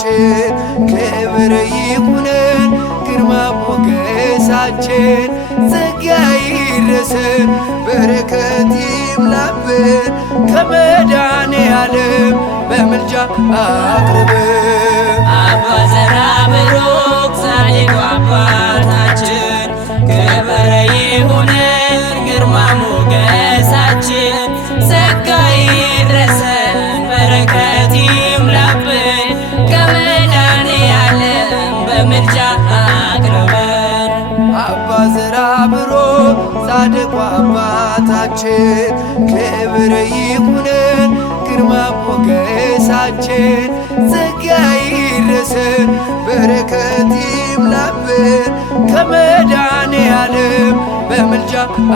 አባታችን ክብር ይሁነን ግርማ ሞገሳችን ጸጋ ይድረሰን በረከት ይምላብን ከመድኃኔዓለም በምልጃ አቅርበን አባ ዘራብሩክ ጻድቁ አባታችን ክብር ይሁነን ግርማ ሞገሳችን ጸጋ ይድረሰን በረከት ይምላብን ከመድኃኔዓለም በምልጃ አቅርበን አባ ዘራብሩክ ጻድቁ አባታችን ክብር ይሁነን ግርማ ሞገሳችን ጸጋ ይድረሰን በረከት ይምላብን ከመድኃኔዓለም በምልጃ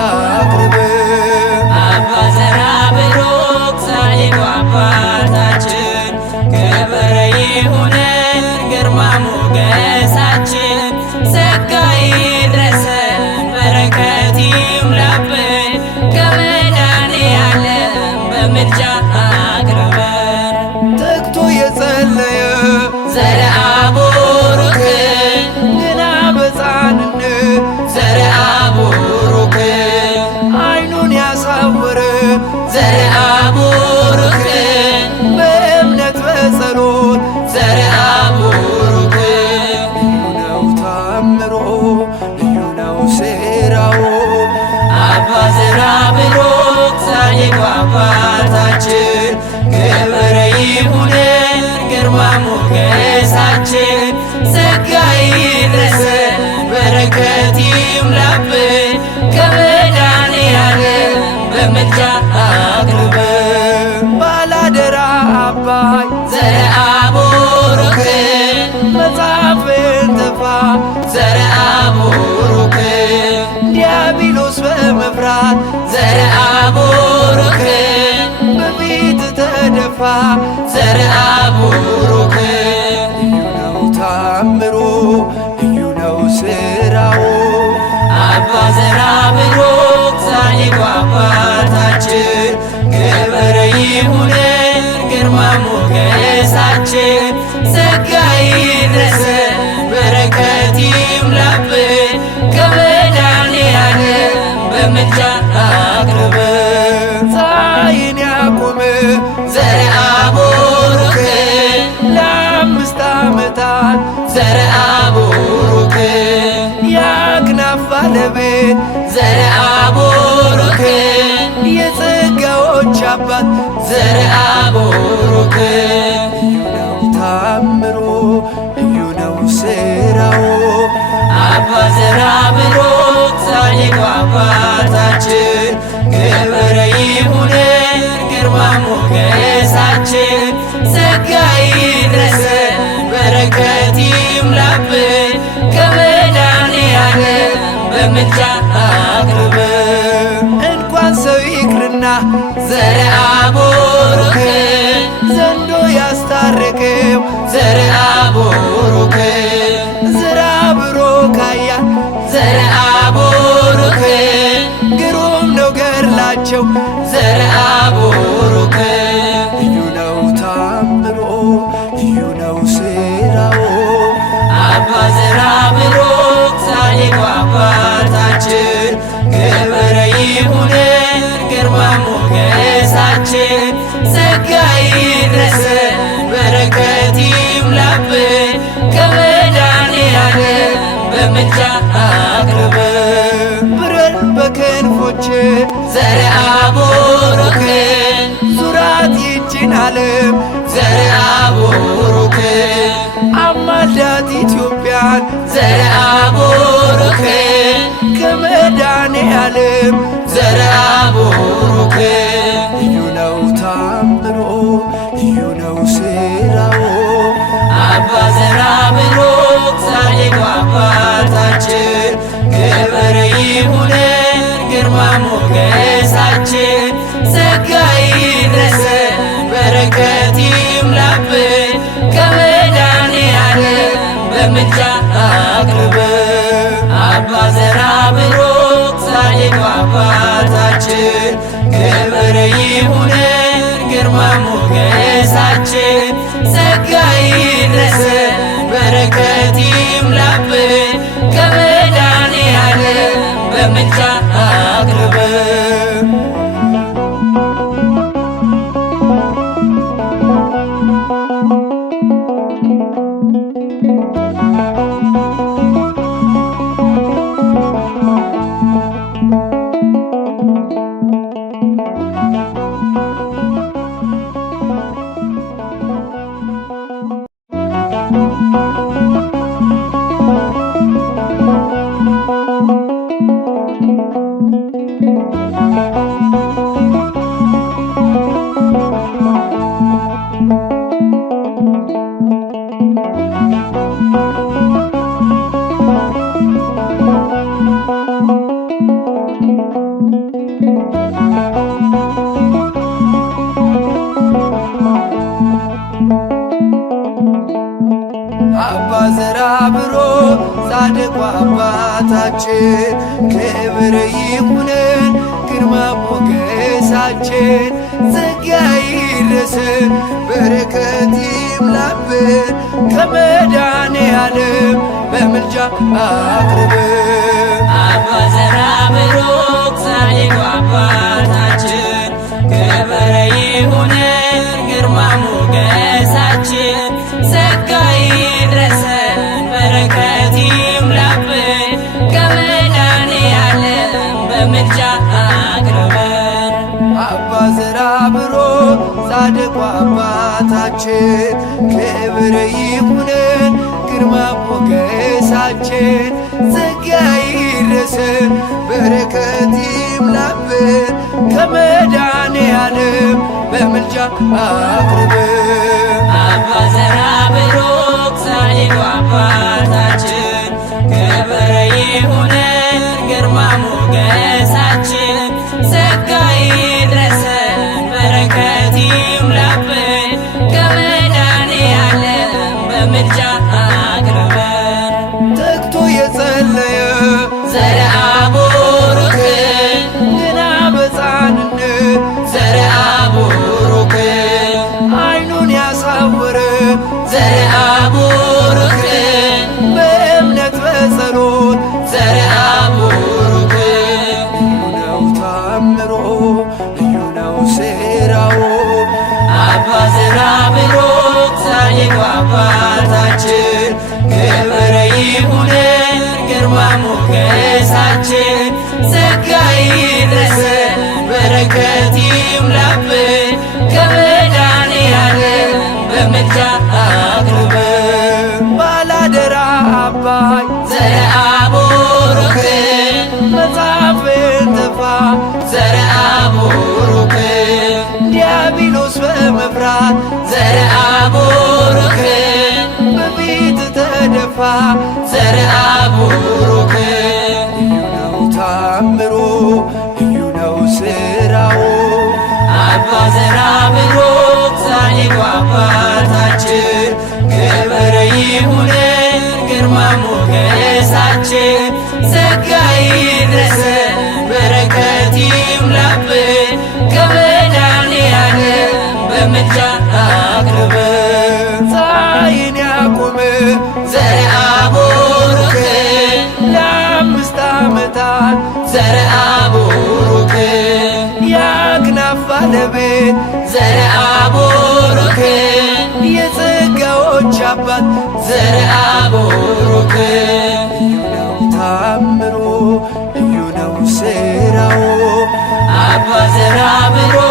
አቅርበን አባ ዘራብሩክ ጻድቁ አባታችን ክብር ይሁነን ግርማ ሞገሳችን ጸጋ ይድረሰን በረከት ይምላብን ከመድኃኔዓለም በምልጃ አቅርበን ተግቶ የጸለየ ዘርአቡሩክ ገና በሕፃንነት ዘርአቡሩክ ዓይኑን ያሳወረ ዘርአቡሩክ በእምነት በጸሎት ዘርአቡሩክ ልዩ ነው ታምሮ ልዩ ነው ሥራው አባ ዘራብሩክ ጻድቁ አባታችን ክብር ይሁነን ግርማ ሞገሳችን ጸጋ ይድረሰን በረከት ይምላብን ከመድኃኔዓለም በምልጃ አቅርበን ባላደራ አባይ ዘርአቡሩክ መጽሐፍን ተፋ ዘርአቡሩክ ዲያብሎስ በመፍራት ዘርአቡሩክ በፊት ተደፋ ዘርአቡሩክ ልዩ ነው ታምሮ ልዩ ነው ሥራው አባ ዘራብሩክ ጻድቁ አባታችን ክብር ይሁነን ግርማ ሞገሳችን ጸጋ ይድረሰን በረከት ይምላብን ከመድኃኔዓለም በምልጃ አቅርበን ፀሐይን ያቆመ ዘርአቡሩክ ለ5 ዓመታት ዘርአቡሩክ የአክናፍ ባለቤት ዘርአቡሩክ የጸጋዎች አባት ዘርአቡሩክ ልዩ ነው ታምሮ ልዩ ነው ሥራው አባ ዘራብሩክ ጻድቁ አባታችን ክብር ይሁነን ግርማ ሞገሳችን ጸጋ ይድረሰን በረከት ይምላብን ከመድኃኔዓለም በምልጃ አቅርበን እንኳን ሰው ይቅርና ዘርአቡሩክ ዘንዶ ያስታረቀው ዘርአቡሩክ ዘራብሩክ ኃያል ዘርአቡሩክ ግሩም ነው ገድላቸው ዘርአቡሩክ ልዩ ነው ታምሮ ልዩ ነው ሥራው አባ ዘራብሩክ ጻድቁ አባታችን ክብር ይሁነን ግርማ ሞገሳችን ጸጋ ይድረሰን በረከት ይምላብን ከመድኃኔዓለም በምልጃ አቅርበን ብረር በክንፎች ዘርአቡሩክ ዙራት ይችን ዓለም ዘርአቡሩክ አማልዳት ኢትዮጵያን ዘርአቡሩክ ከመድኃኔዓለም ዘርአቡሩክ ልዩ ነው ታምሮ ልዩ ነው ሥራው አባ ዘራብሩክ ጻድቁ አባታችን ክብር ይሁነን ግርማ ሞገሳችን ጸጋ ይድረሰን በረከት ይምላብን ከመድኃኔዓለም በምልጃ አቅርበን አባ ዘራብሩክ ጻድቁ አባታችን ክብር ይሁነን ግርማ ሞገሳችን ጸጋ ይድረሰን በምልጃ አቅርበን አባ ዘራብሩክ ጻድቁ አባታችን ክብር ይሁነን ግርማ ሞገሳችን ጸጋ ይድረሰን በረከት ይምላብን ከመድኃኔዓለም በምልጃ አቅርበን አባ ዘራብሩክ ጻድቁ አባታችን ክብር ይሁነን ግርማ ሞገሳችን ጸጋ ይድረሰን በረከት ይምላብን ከመድኃኔዓለም በምልጃ አቅርበን አባ ዘራብሩክ ጻድቁ አባታችን ክብር ይሁነን ግርማ ሞገሳችን ጸጋ ይድረሰን በረከት ይምላብን ከመድኃኔዓለም በምልጃ አቅርበን አባ ዘራብሩክ ጻድቁ አባታችን ክብር ይሁነን ግርማ ሞገሳችን ጸጋ ይድረሰን በረከት ይምላብን ከመድኃኔዓለም በምልጃ አቅርበን ተግቶ የጸለየ ዘርአ ቡሩክ ገና በሕፃንነት ዘርአ ቡሩክ ዓይኑን ያሳወረ ዘርአ ቡሩክ በእምነት በጸሎት ዘርአ ቡሩክ ልዩ ነው ታምሮ ልዩ ነው ሥራው አባ ዘራብሩክ ጻድቁ አባታችን ክብር ይሁነን ግርማ ሞገሳችን ጸጋ ይድረሰን በረከት ይምላብን ከመድኃኔዓለም በምልጃ አቅርበን ባላደራ አባይ ዘርአ ቡሩክ መጽሐፍን ተፋ ዘርአ ቡሩክ ዲያብሎስ በመፍራት ዘርአ ቡሩክ በፊት ተደፋ ዘርአ ቡሩክ ልዩ ነው ታምሮ ልዩ ነው ሥራው አባ ዘራብሩክ ጻድቁ አባታችን ክብር ይሁነን ግርማ ሞገሳችን ጸጋ ይድረሰን በረከት ይምላብን ከመድኃኔዓለም በምልጃ አቅርበን ፀሐይን ያቆመ ዘርአ ቡሩክ ለ5 ዓመታት ዘርአ ቡሩክ የአክናፍ ባለቤት ዘርአ ቡሩክ የጸጋዎች አባት ዘርአ ቡሩክ ልዩ ነው ታምሮ ልዩ ነው ሥራው አባ ዘራብሩክ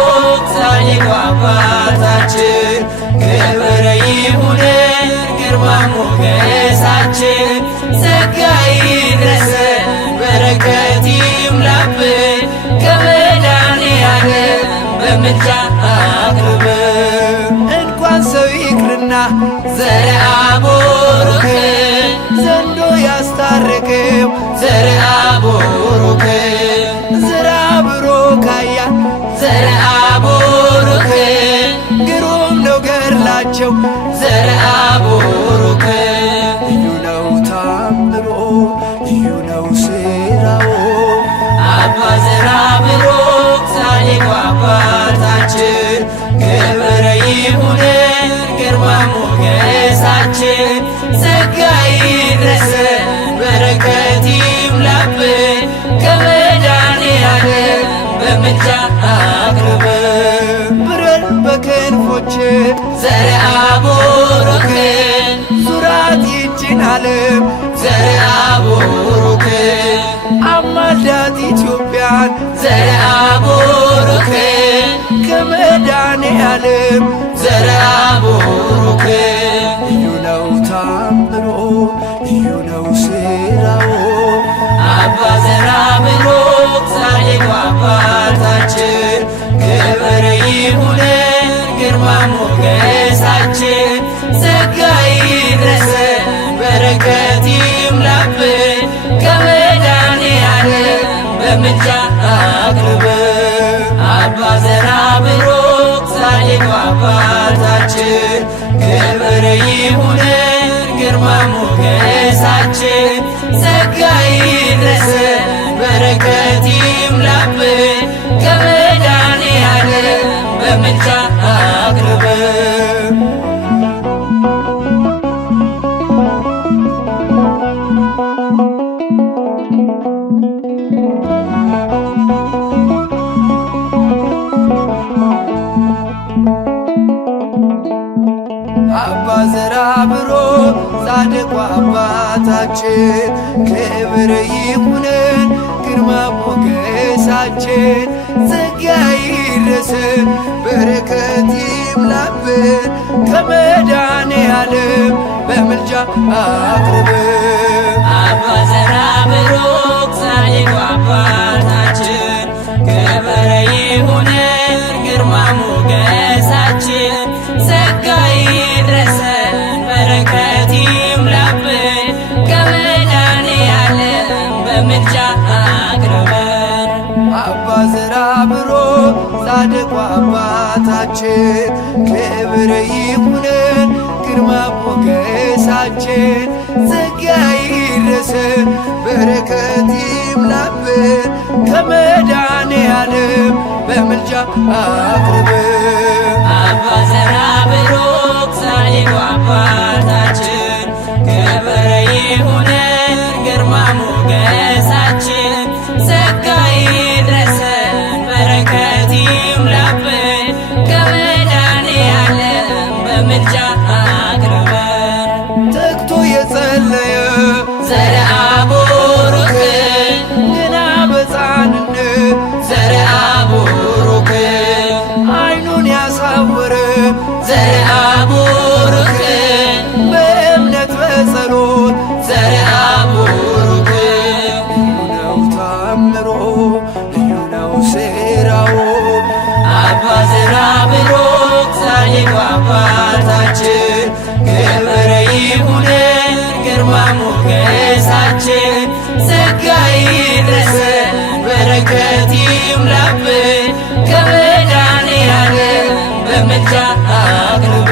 ጻድቁ አባታችን ክብር ይሁነን ግርማ ሞገሳችን ጸጋ ይድረሰን በረከት ይምላብን ከመድኃኔዓለም በምልጃ አቅርበን እንኳን ሰው ይቅርና ዘርአ ቡሩክ ዘንዶ ያስታረቀው ዘርአ ቡሩክ ዘራብሩክ ኃያል ዘርአ ቡሩክ ግሩም ነው ገድላቸው ዘርአ ቡሩክ ልዩ ነው ታምሮ ልዩ ነው ሥራው አባ ዘራብሩክ ጻድቁ አባታችን ክብር ይሁነን ግርማ ሞገሳችን ጸጋ ይድረሰን በረከት ይምላብን በምልጃ አቅርብ ብረር በክንፎች ዘርአ ቡሩክ ዙራት ይችን ዓለም ዘርአ ቡሩክ አማልዳት ኢትዮጵያን ዘርአ ቡሩክ ከመድኃኔዓለም ዘርአ ቡሩክ ልዩ ነው ታምሮ ልዩ ነው ሥራው አባ ዘርአ ቡሩክ ጻድቁ አባታችን ክብር ይሁነን ግርማ ሞገሳችን ጸጋ ይድረሰን በረከት ይምላብን ከመድኃኔዓለም በምልጃ አቅርብ አባ ዘርአ ቡሩክ ጻድቁ አባታችን ክብር ይሁነን ግርማ ሞገሳችን ጸጋ ይድረሰን በረከት ይምላብን ከመድኃኔዓለም በምልጃ አቅርብ አባ ዘርአ ቡሩክ ጻድቁ አባታችን ክብር ይሁነን ግርማ ሞገሳችን ጸጋ ይድረሰን በረከት ይምላብን ከመድኃኔዓለም በምልጃ አቅርብ አባ ዘርአ ቡሩክ ጻድቁ አባታችን ክብር ይሁነን ግርማ ሞገሳችን ጸጋ ይድረሰን በረከት ይምላብን ከመድኃኔዓለም በምልጃ አቅርበን አባ ዘርአ ቡሩክ ጻድቁ አባታችን ክብር ይሁነን ግርማ ሞገሳችን ጸጋ ይድረሰን በረከት ይምላብን ከመድኃኔዓለም በምልጃ አቅርብ አባ ዘርአ ቡሩክ ጻድቁ አባታችን ክብር ይሁነን ግርማ ሞገሳችን ጸጋ ይድረሰን በረከት ይምላብን ከመድኃኔዓለም በምልጃ አቅርበን ተግቶ የጸለየ ዘርአ ቡሩክ ገና በሕፃንነት ዘርአ ቡሩክ ዓይኑን ያሳወረ ዘርአ ቡሩክ በእምነት በጸሎት ዘርአ ቡሩክ ልዩ ነው ታምሮ ልዩ ነው ሥራው አባ ዘርአ ቡሩክ ጻድቁ አባታችን ክብር ይሁነን ግርማ ሞገሳችን ጸጋ ይድረሰን በረከት ይምላብን ከመድኃኔዓለም በምልጃ አቅርብ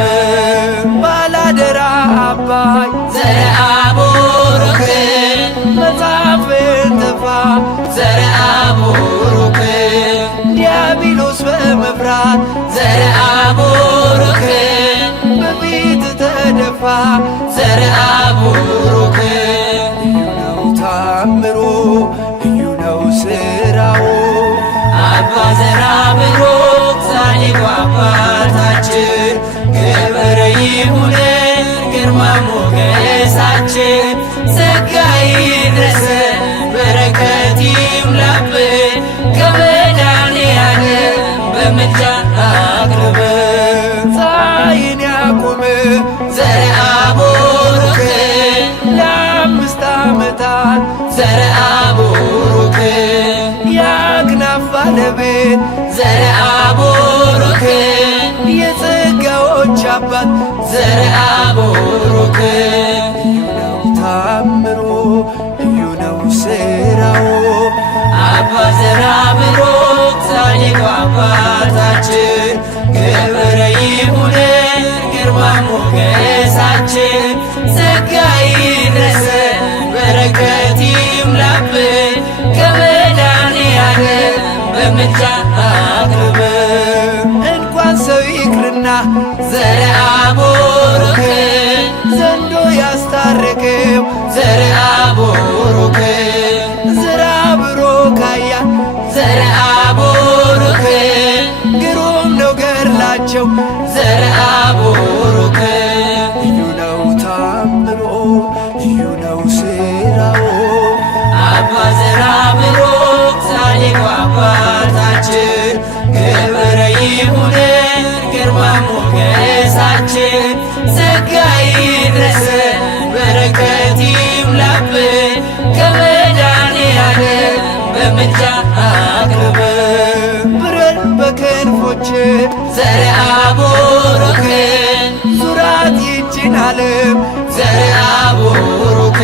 ባላደራ አባይ ዘርአ ቡሩክ መጽሐፍን ተፋ ዘርአ ቡሩክ ዲያብሎስ በመፍራት ዘርአ ቡሩክ በፊት ተደፋ ዘርአ ቡሩክ ልዩ ነው ታምሮ ልዩ ነው ሥራው አባ ዘርአ ቡሩክ ጻድቁ አባታችን ክብር ይሁነን ግርማ ሞገሳችን ጸጋ ይድረሰን በረከት ይምላብን ከመድኃኔዓለም በምልጃ አቅርብ ፀሐይን ያቆመ ዘርአ ቡሩክ ለ5 ዓመታት ዘርአ ቡሩክ የአክናፍ ባለቤት ዘርአ ቡሩክ የጸጋዎች አባት ዘርአ ቡሩክ ልዩ ነው ታምሮ ልዩ ነው ሥራው አባ ዘርአ ቡሩክ ጻድቁ አባታችን ክብር ይሁነን ግርማ ሞገሳችን ጸጋ ይድረሰን በረከት ይምላብን ከመድኃኔዓለም በምልጃ አቅርብ እንኳን ሰው ይቅርና ዘርአ ቡሩክ ዘንዶ ያስታረቀው ዘርአ ቡሩክ ዘርአ ቡሩክ አያ ዘርአ ቡሩክ ናቸው ዘርአ ቡሩክ ልዩ ነው ታምሮ ልዩ ነው ስራው አባ ዘርአ ቡሩክ ጻድቁ አባታችን ክብር ይሁንን ግርማ ሞገሳችን ጸጋ ይድረሰን በረከት ይምላብን ከመድኃኔዓለም በምልጃ አቅርበን ብረን በክንፎች ዘርአ ቡሩክ ዙራት ይችን ዓለም ዘርአ ቡሩክ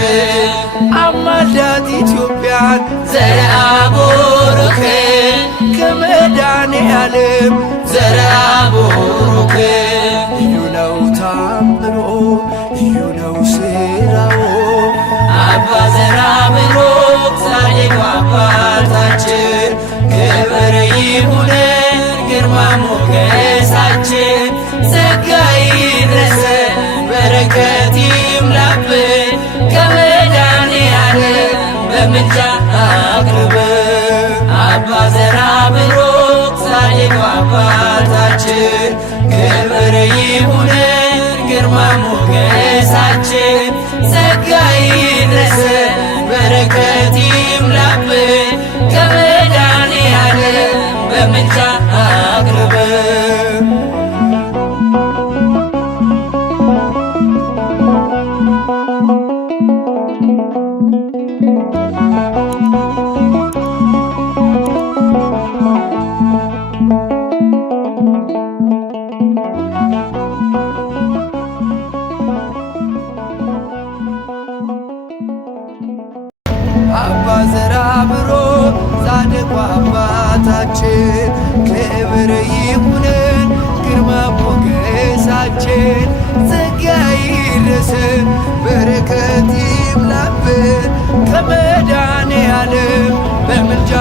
አማልዳት ኢትዮጵያን ዘርአ ቡሩክ ከመድኃኔዓለም ዘርአ ቡሩክ ልዩ ነው ታምሮ ልዩ ነው ስራው አባ ዘርአ ቡሩክ ጻድቁ አባታችን ክብር ይሁንን ግርማ ሞገሳችን ጸጋ ይድረሰን በረከት ይምላብን ከመድኃኔዓለም በምልጃ አቅርበን አባ ዘርአ ቡሩክ ጻድቁ አባታችን ክብር ይሁንን ግርማ ሞገሳችን ጸጋ ይድረሰን በረከት ይምላብን ከመድኃኔዓለም በምልጃ አቅርበን አባ ዘርአ ቡሩክ ጻድቁ አባታችን ክብር ይሁንን ግርማ ሞገሳችን ጸጋ ይድረሰን በረከት ይምላብን ከመድኃኔዓለም በምልጃ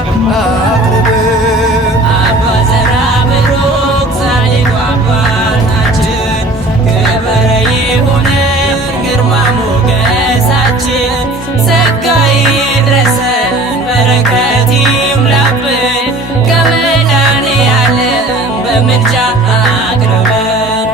አቅርበን አባ ዘርአ ቡሩክ ጻድቁ አባታችን ክብር ይሁንን ግርማ ሞገሳችን ጸጋ ይድረሰን በረከት ይምላብን ከመድኃኔዓለም በምልጃ አቅርበን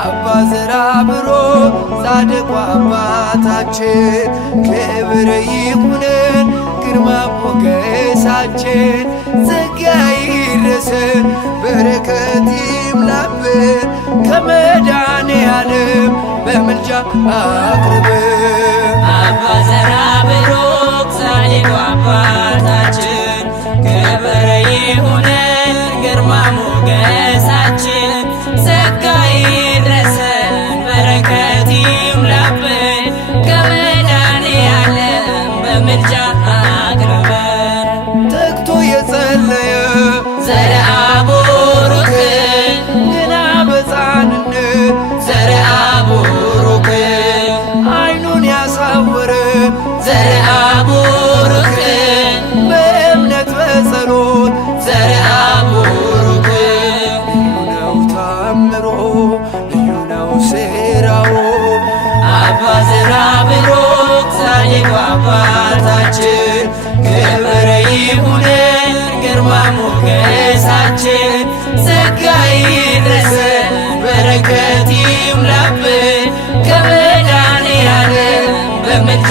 አባ ዘርአ ቡሩክ ጻድቁ አባታችን ክብር ይሁንን ግርማ ሞገሳችን ጸጋ ይድረሰን በረከት ይምላብን ከመድኃኔዓለም በምልጃ አቅርበን አባ ዘርአ ቡሩክ ጻድቁ አባታችን ክብር ይሁንን ግርማ ሞገሳችን ጸጋ ይድረሰን በረከት ይምላብን ከመድኃኔዓለም በምልጃ አቅርበን ተግቶ የጸለየ ዘርአ ቡሩክ ገና በሕፃንነት ዘርአ ቡሩክ ዓይኑን ያሳወረ ዘርአ ቡሩክ በእምነት በጸሎት ዘርአ ቡሩክ ልዩ ነው ታምሮ ልዩ ነው ስራው አባ ዘርአ ቡሩክ ጻድቁ አባታችን ክብር ይሁንን ግርማ ሞገሳችን ጸጋ ይድረሰን በረከት ይምላብን ከመድኃኔዓለም በምልጃ